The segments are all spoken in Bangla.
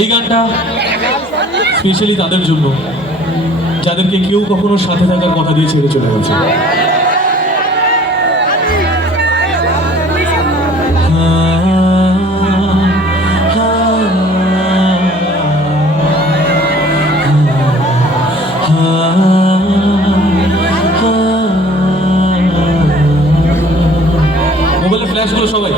এই গানটা স্পেশালি তাদের জন্য যাদেরকে কেউ কখনো সাথে থাকার কথা দিয়ে ছেড়ে চলে গেছে। মোবাইলে ফ্ল্যাশগুলো সবাই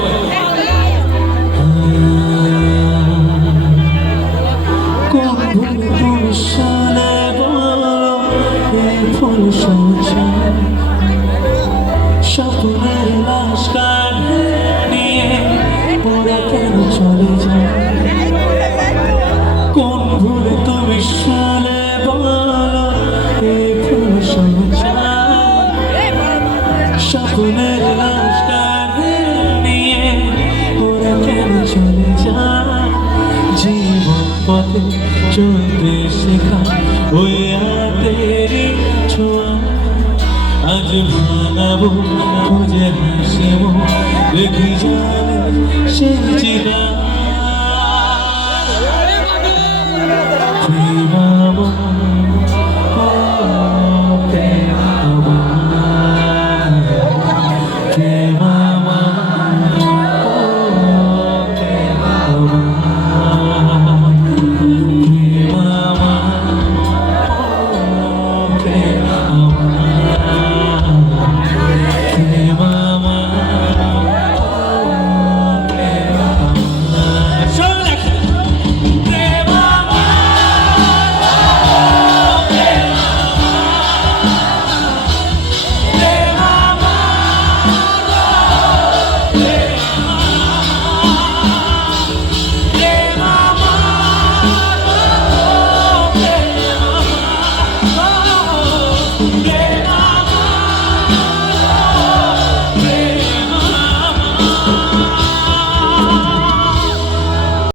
স্বপ্নের লাশ কাঁধে নিয়ে ওরা কেন চলে যায়? কোন ভুলে তুমি সালে বলো এই ফুল স্বপ্নের লাশ কাঁধে নিয়ে ওরা কেন চলে যায়? জীবন পথে চলতে শেখা ওই হাতেরই ছোঁয়া আজ ভাঙাবো খুঁজে হাসিব দেখি যাবে সে চিরা।